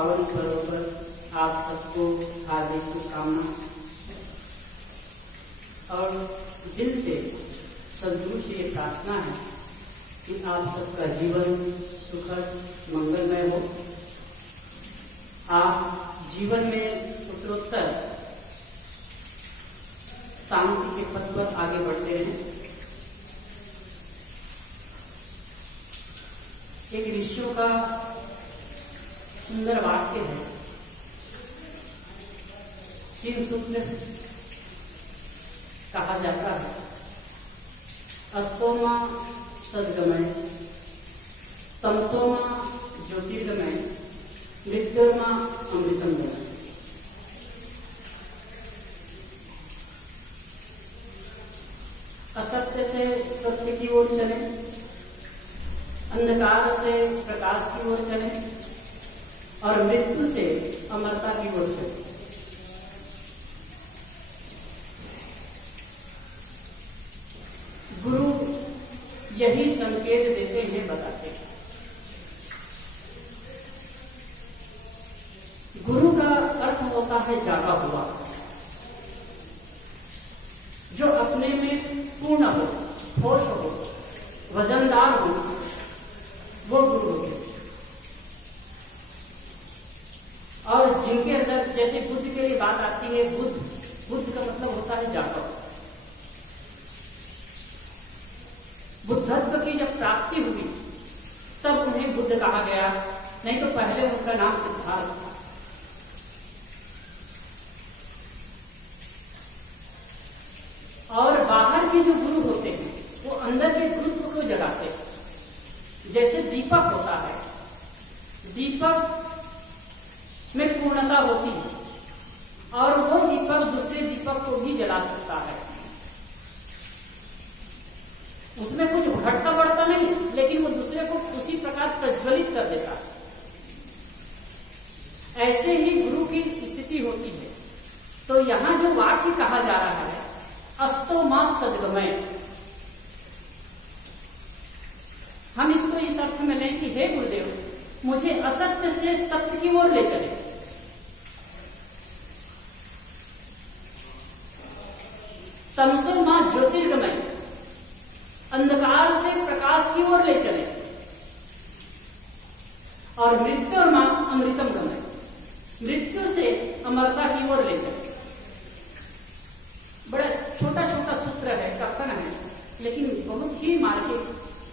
पावन पर्व पर आप सबको हार्दिक शुभकामना और दिल से सदगुरु से ये प्रार्थना है कि आप सबका जीवन सुखद मंगलमय हो। आप जीवन में उत्तरोत्तर शांति के पथ पर आगे बढ़ते रहें। एक ऋषियों का सुंदर वाक्य है, 3 सूत्र कहा जाता है, अस्तोमा सद्गमय, तमसोमा ज्योतिर्गमय, मृत्योर्मा अमृतम गमय। असत्य से सत्य की ओर चले, अंधकार से प्रकाश की ओर चले और मृत्यु से अमरता की ओर चले। गुरु यही संकेत देते हैं, बताते हैं। गुरु का अर्थ होता है जागा हुआ, जो अपने में पूर्ण हो, ठोस हो, वजनदार हो, वो गुरु हो गए। और जिनके अंदर, जैसे बुद्ध के लिए बात आती है, बुद्ध का मतलब होता है जागा। बुद्धत्व की जब प्राप्ति हुई तब उन्हें बुद्ध कहा गया, नहीं तो पहले उनका नाम सिद्धार्थ था। और बाहर के जो गुरु होते हैं वो अंदर के गुरुत्व को जगाते हैं। जैसे दीपक होता है, दीपक में पूर्णता होती है और वो दीपक दूसरे दीपक को भी जला सकता है। उसमें कुछ घटता बढ़ता नहीं, लेकिन वो दूसरे को उसी प्रकार प्रज्वलित कर देता है। ऐसे ही गुरु की स्थिति होती है। तो यहां जो वाक्य कहा जा रहा है, अस्तो मां सद्गमय, हम इसको इस अर्थ में लें कि हे गुरुदेव, मुझे असत्य से सत्य की ओर ले चले। तमसो मां ज्योतिर्गमय, अंधकार से प्रकाश की ओर ले चले। और मृत्यु मां अमृतम गमय, मृत्यु से अमरता की ओर ले चले। बड़ा छोटा छोटा सूत्र है, कथन है, लेकिन बहुत ही मार्मिक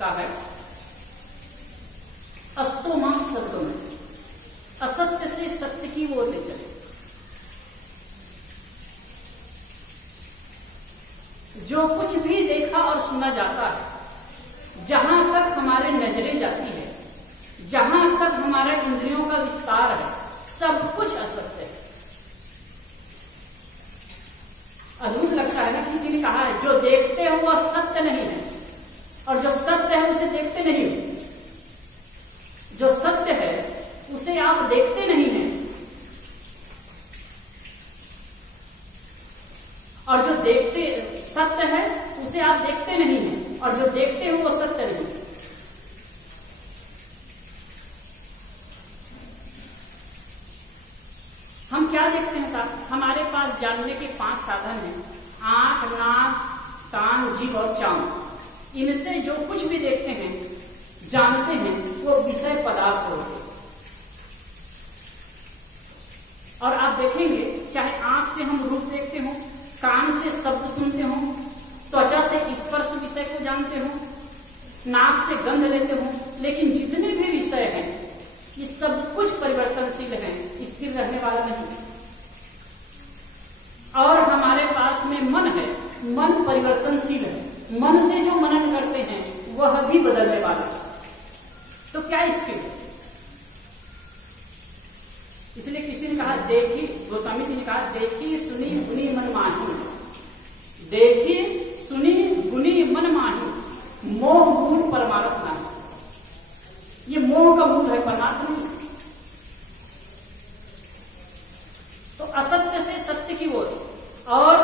का है। अस्तो मां सद्गमय, असत्य से सत्य की ओर ले चले। जो कुछ भी देखा और सुना जाता है, जहां तक हमारे नजरें जाती है, जहां तक हमारा इंद्रियों का विस्तार है, सब कुछ असत्य है। अद्भुत लगता है ना, किसी ने कहा है जो देखते हो वह सत्य नहीं है और जो सत्य है उसे देखते नहीं हो। जो सत्य है उसे आप देखते नहीं हैं और जो देखते सत्य है उसे आप देखते नहीं हैं और जो देखते हो वो सत्य नहीं। हम क्या देखते हैं साहब? हमारे पास जानने के 5 साधन हैं, आंख, नाक, कान, जीभ और चाँद। इनसे जो कुछ भी देखते हैं, जानते हैं, वो विषय पदार्थ होते हैं। और आप देखेंगे, चाहे आंख से हम रूप देखते हो, कान से शब्द सुनते हो, त्वचा से स्पर्श विषय को जानते हो, नाक से गंध लेते हो, लेकिन जितने भी विषय हैं ये सब कुछ परिवर्तनशील हैं, स्थिर रहने वाला नहीं। और हमारे पास में मन है, मन परिवर्तनशील है। मन से जो मनन करते हैं वह भी बदलने वाला है। तो क्या स्थिर है? इसलिए किसी ने कहा, देखी, गोस्वामी जी ने कहा, देखी सुनी गुनी मन माही, देखी सुनी गुनी मन माही, मोह मूल परमार्थ नहीं। ये मोह का मूल है, परमार्थ नहीं। तो असत्य से सत्य की ओर। और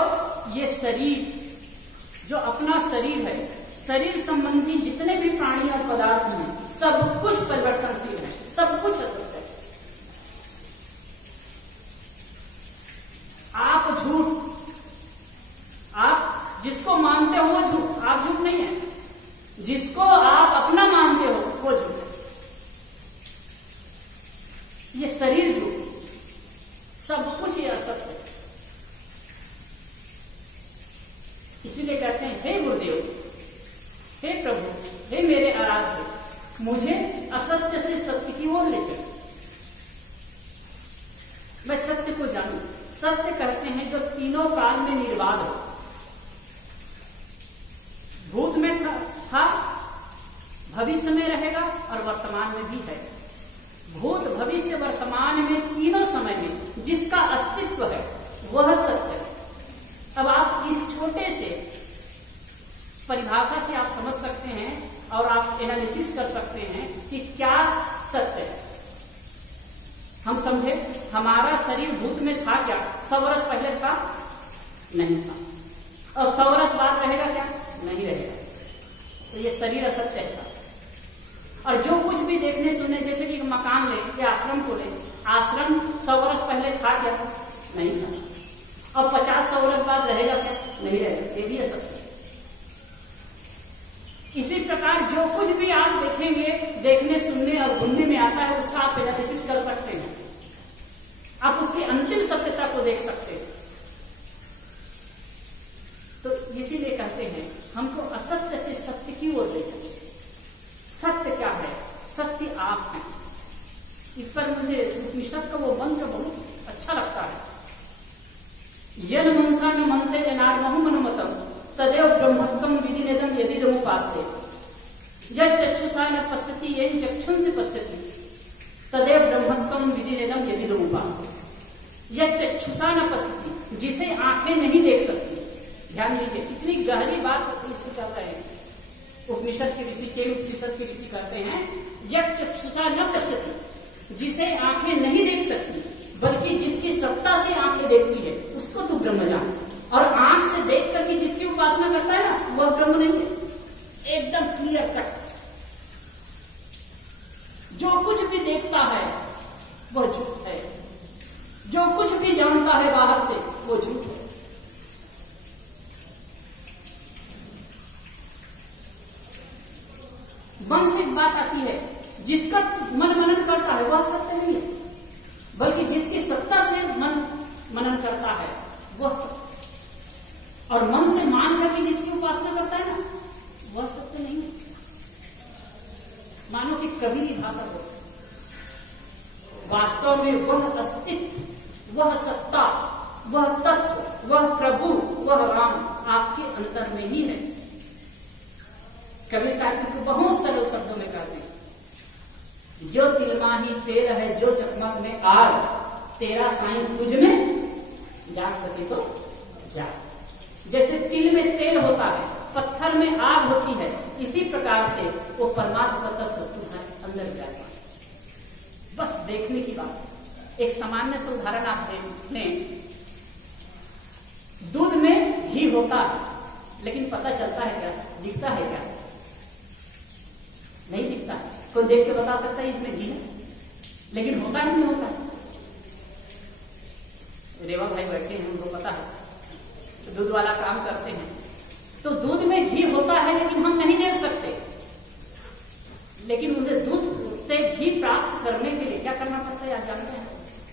ये शरीर, जो अपना शरीर है, शरीर संबंधी जितने भी प्राणी और पदार्थ हैं, सब कुछ परिवर्तनशील है, सब कुछ असत्य है। मानते हो वो झूठ, आप झूठ नहीं है। जिसको आप अपना मानते हो वो झूठ है। ये शरीर झूठ, सब कुछ ये असत्य है। इसीलिए कहते हैं हे गुरुदेव, हे प्रभु, हे मेरे आराध्य, मुझे असत्य से सत्य की ओर ले चलो, मैं सत्य को जानूं। सत्य कहते हैं जो तीनों काल में निर्बाध हो। भूत में था, भविष्य में रहेगा और वर्तमान में भी है। भूत, भविष्य, वर्तमान में तीनों समय में जिसका अस्तित्व है वह सत्य है। अब आप इस छोटे से परिभाषा से आप समझ सकते हैं और आप एनालिसिस कर सकते हैं कि क्या सत्य है। हम समझे हमारा शरीर भूत में था क्या? 100 वर्ष पहले था? नहीं था। और 100 वर्ष बाद रहेगा क्या? नहीं रहेगा। तो ये शरीर असत्य था। और जो कुछ भी देखने सुनने, जैसे कि मकान ले या आश्रम को ले, आश्रम 100 वर्ष पहले था क्या? नहीं था। और 50-100 वर्ष बाद रहेगा क्या? नहीं रहेगा। ये भी असत्य है। इसी प्रकार जो कुछ भी आप देखेंगे, देखने, सुनने और सुनने में आता है, उसका आप एनालिसिस कर सकते हैं। आप उसकी अंतिम सत्यता को देख सकते हैं। तो इसीलिए कहते हैं हमको असत्य से सत्य की ओर ले जाए। सत्य क्या है? सत्य आप हैं। इस पर मुझे उपनिषद का वो मंत्र बहुत अच्छा लगता है। यन मनसा न मनते जनार्महु मनुमतम तदेव ब्रह्मत्वम विधिनेदम यदिदमुपास्ते यद चक्षुषा न पश्यति येन चक्षुंसि पश्यति तदेव ब्रह्मत्वम विधिनेदम यदिदमुपास्ते। यद चक्षुषा न पश्यति, जिसे आंखें नहीं देख सकती। ध्यान दीजिए, कितनी गहरी बात ऋषि कहते हैं। उपनिषद के ऋषि, के उपनिषद के ऋषि कहते हैं यद चक्षुषा न पश्यति, जिसे आंखें नहीं देख सकती, बल्कि जिसकी सत्ता से आंखें देखती है उसको तू ब्रह्म जान। और आंख से देख करके जिसकी उपासना करता है ना, वह ब्रह्म नहीं है। एकदम क्लियर कट। जो कुछ भी देखता है वह झूठ है। जो कुछ भी जानता है बाहर से वो झूठ है। मन से एक बात आती है, जिसका मन मनन करता है वह सत्य नहीं है, बल्कि जिसकी सत्ता से मन मनन करता है वह सत्य। और मन से मान करके जिसकी उपासना करता है ना, वह सत्य नहीं है। मानो कि कभी भी भाषा हो, वास्तव में वह अस्तित्व, वह सत्ता, वह तत्व, वह प्रभु, वह राम आपके अंतर में ही है। कबीर साहब इसको बहुत सरल शब्दों में कहते हैं, जो तिलमाही तेरा है जो चकमक में आग, तेरा साईं तुझ में जाग सके तो जाग। जैसे तिल में तेल होता है, पत्थर में आग होती है, इसी प्रकार से वो परमात्मा तत्व तुम्हारे अंदर जाएगा। बस देखने की बात। एक सामान्य से उदाहरण आप लें, दूध में घी होता है, लेकिन पता चलता है क्या? दिखता है क्या? नहीं दिखता है। कोई देख के बता सकता है इसमें घी है, लेकिन होता है नहीं होता है? रेवा भाई बैठे हैं, उनको पता है, तो दूध वाला काम करते हैं, तो दूध में घी होता है लेकिन हम नहीं देख सकते। लेकिन उसे दूध से घी प्राप्त करने के लिए क्या करना पड़ता है आप जानते हैं?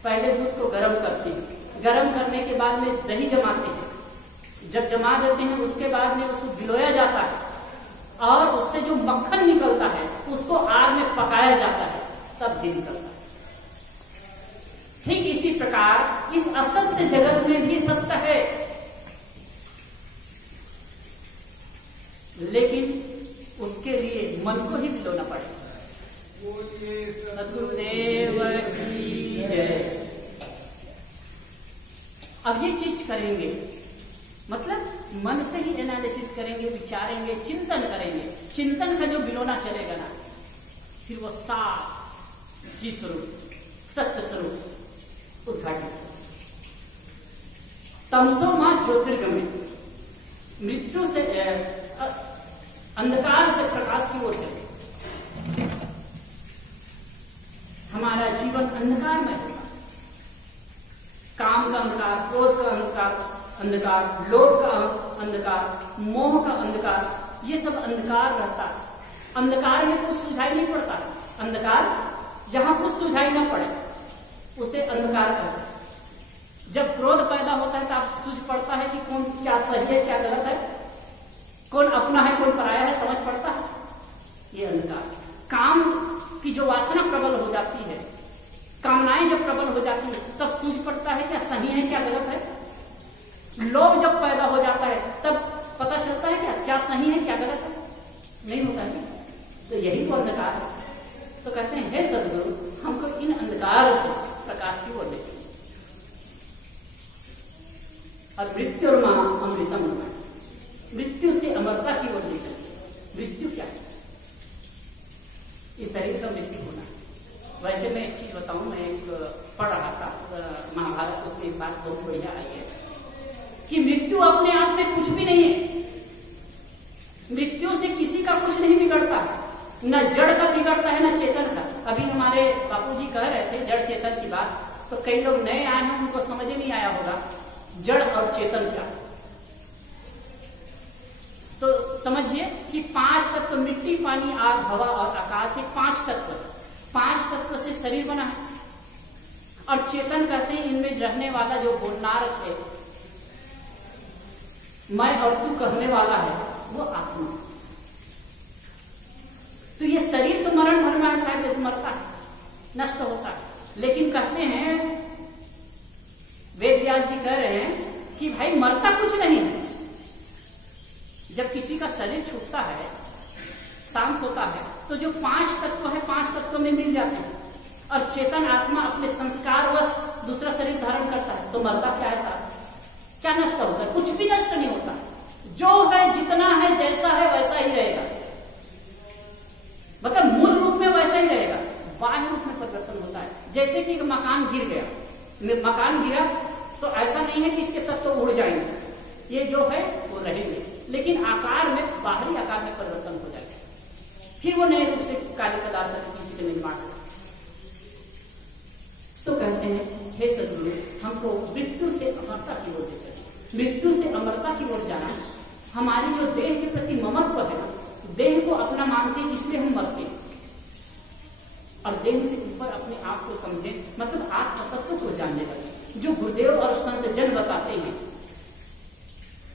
पहले दूध को गर्म करते हैं, गर्म करने के बाद में दही जमाते हैं, जब जमा देते हैं उसके बाद में उसको भिगोया जाता है और उससे जो मक्खन निकलता है उसको आग में पकाया जाता है, तब घी निकलता है। ठीक इसी प्रकार इस असत्य जगत में भी सत्य है, लेकिन उसके लिए मन को ही भिगोना पड़ेगा। सद्गुरुदेव की जय। अब ये चीज करेंगे, मतलब मन से ही एनालिसिस करेंगे, विचारेंगे, चिंतन करेंगे। चिंतन का जो बिलोना चलेगा ना, फिर वो साफ जी स्वरूप, सत्य स्वरूप उद्घाटित। तमसो मां ज्योतिर्गमय, मृत्यु से अंधकार से प्रकाश की ओर चले। हमारा जीवन अंधकार में होगा। काम का अंधकार, क्रोध का अंधकार, लोभ का अंधकार, मोह का अंधकार, ये सब अंधकार रहता है। अंधकार में कुछ सुझाई नहीं पड़ता। अंधकार जहां कुछ सुझाई ना पड़े उसे अंधकार कहते हैं। जब क्रोध पैदा होता है तो आप सूझ पड़ता है कि कौन क्या सही है क्या गलत है, कौन अपना है कौन पराया है, समझ पड़ता है, ये अंधकार। काम की जो वासना प्रबल हो जाती है, कामनाएं जब प्रबल हो जाती है तब सूझ पड़ता है क्या सही है क्या गलत है। लोभ जब पैदा हो जाता है तब पता चलता है क्या सही है क्या गलत है, नहीं होता है। तो यही तो अंधकार है। तो कहते हैं हे सदगुरु, हमको इन अंधकार से प्रकाश की ओर ले चलिए। और मृत्यु और मां अमृतम, मृत्यु से अमरता की ओर ले चलिए। मृत्यु क्या है? इस शरीर का मृत्यु होना। वैसे मैं एक चीज बताऊं, मैं एक पढ़ रहा था महाभारत, उसमें एक बात बहुत बढ़िया आई है कि मृत्यु अपने आप में कुछ भी नहीं है। मृत्यु से किसी का कुछ नहीं बिगड़ता, न जड़ का बिगड़ता है न चेतन का। अभी हमारे बापूजी कह रहे थे जड़ चेतन की बात, तो कई लोग नए आए हैं उनको समझ नहीं आया होगा जड़ और चेतन क्या। तो समझिए कि 5 तत्व मिट्टी पानी आग हवा और आकाश, 5 तत्व, 5 तत्व से शरीर बना है। और चेतन कहते हैं इनमें रहने वाला जो बोलनार है, मैं और तू कहने वाला है, वो आत्मा। तो ये शरीर तो मरण धर्म है, शायद मरता है, नष्ट होता है, लेकिन कहते हैं वेद व्यास जी कह रहे हैं कि भाई मरता कुछ नहीं है। जब किसी का शरीर छूटता है, शांत होता है, तो जो 5 तत्व है 5 तत्वों में मिल जाते हैं। और चेतन आत्मा अपने संस्कारवश दूसरा शरीर धारण करता है, तो मरता क्या है साहब? क्या नष्ट होता है? कुछ भी नष्ट नहीं होता। जो है जितना है जैसा है वैसा ही रहेगा, मतलब मूल रूप में वैसा ही रहेगा, बाह्य रूप में परिवर्तन होता है। जैसे कि एक मकान गिर गया, मकान गिरा तो ऐसा नहीं है कि इसके तत्व उड़ जाएंगे, ये जो है वो रहेंगे, लेकिन आकार में, बाहरी आकार में परिवर्तन हो जाएगा, फिर वो नए रूप से कार्य पदार्थ की चीज के निर्माण होगा। तो कहते हैं हे सदगुरु, हमको मृत्यु से अमरता की ओर ले चलिए। मृत्यु से अमरता की ओर जाना, हमारी जो देह के प्रति ममत्व है, देह को अपना मानते हैं इसलिए हम मरते हैं, और देह से ऊपर अपने आप को समझे, मतलब आत्म तत्व को जानने लगे, जो गुरुदेव और संत जन बताते हैं,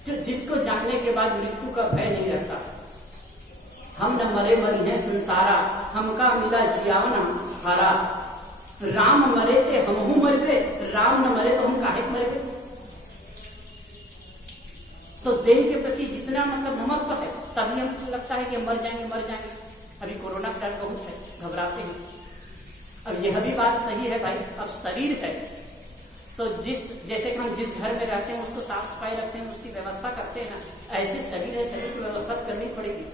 जो जिसको जानने के बाद मृत्यु का भय नहीं रहता। हम न मरे मरी है संसारा, हमका मिला जियावना हारा, राम मरे थे हमहू मर गए, राम न मरे तो हम काहे मर गए। तो देह के प्रति जितना मतलब ममत्व है, तभी हमको लगता है कि हम मर जाएंगे मर जाएंगे। अभी कोरोना का टाइम बहुत है, घबराते हैं। अब यह भी बात सही है भाई, अब शरीर है तो जैसे कि हम जिस घर में रहते हैं उसको साफ सफाई रखते हैं, उसकी व्यवस्था करते हैं ना, ऐसे शरीर है, शरीर की व्यवस्था करनी पड़ेगी।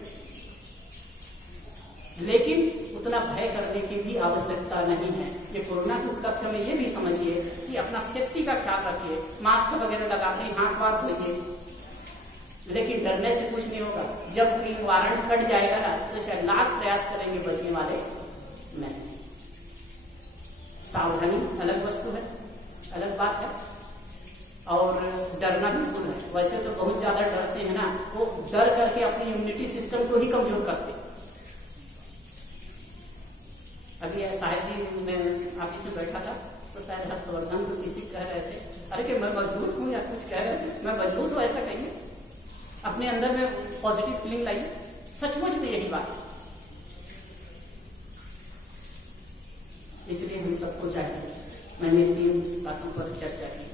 लेकिन उतना भय करने की भी आवश्यकता नहीं है। ये कोरोना के उपलक्ष्य में ये भी समझिए कि अपना सेफ्टी का ख्याल रखिए, मास्क वगैरह लगाते हैं, हाथ वाथ धोइए, लेकिन डरने से कुछ नहीं होगा। जब वारंट कट जाएगा ना तो चाहे लाख प्रयास करेंगे बचने वाले नहीं। सावधानी अलग वस्तु है, अलग बात है, और डरना भी भूल है। वैसे तो बहुत ज्यादा डरते हैं ना, वो डर करके अपनी इम्यूनिटी सिस्टम को ही कमजोर करते। अभी साहिब जी मैं ऑफिस में बैठा था तो शायद हर्षवर्धन को किसी कह रहे थे, अरे कि मैं मजबूत हूं या कुछ कह रहे थे, मैं मजबूत हूं ऐसा कहिए, अपने अंदर में पॉजिटिव फीलिंग लाइए। सचमुच में यही बात है। इसलिए हम सबको चाहिए, मैंने 3 बातों पर चर्चा की,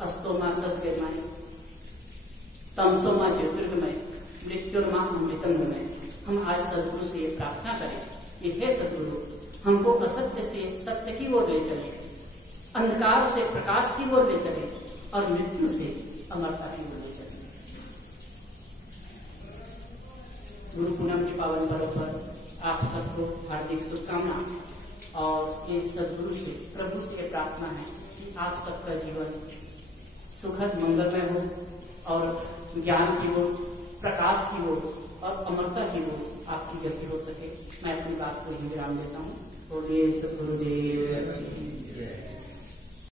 अस्तोमा सद्गमय, तमसोमा ज्योतिर्गमय, मृत्युर्मा अमृतंगमय। हम आज सदगुरु से ये प्रार्थना करें कि हे सदगुरु, हमको असत्य से सत्य की ओर ले चले, अंधकार से प्रकाश की ओर ले चले, और मृत्यु से अमरता की ओर ले चले। गुरु पूनम के पावन पर्व पर आप सबको हार्दिक शुभकामना, और एक सदगुरु से, प्रभु से प्रार्थना है कि आप सबका जीवन सुखद मंगलमय हो, और ज्ञान की ओर, प्रकाश की ओर और अमरता की ओर आपकी गति हो सके। मैं अपनी बात को ही विराम देता हूँ। बोलिए सद्गुरुदेव।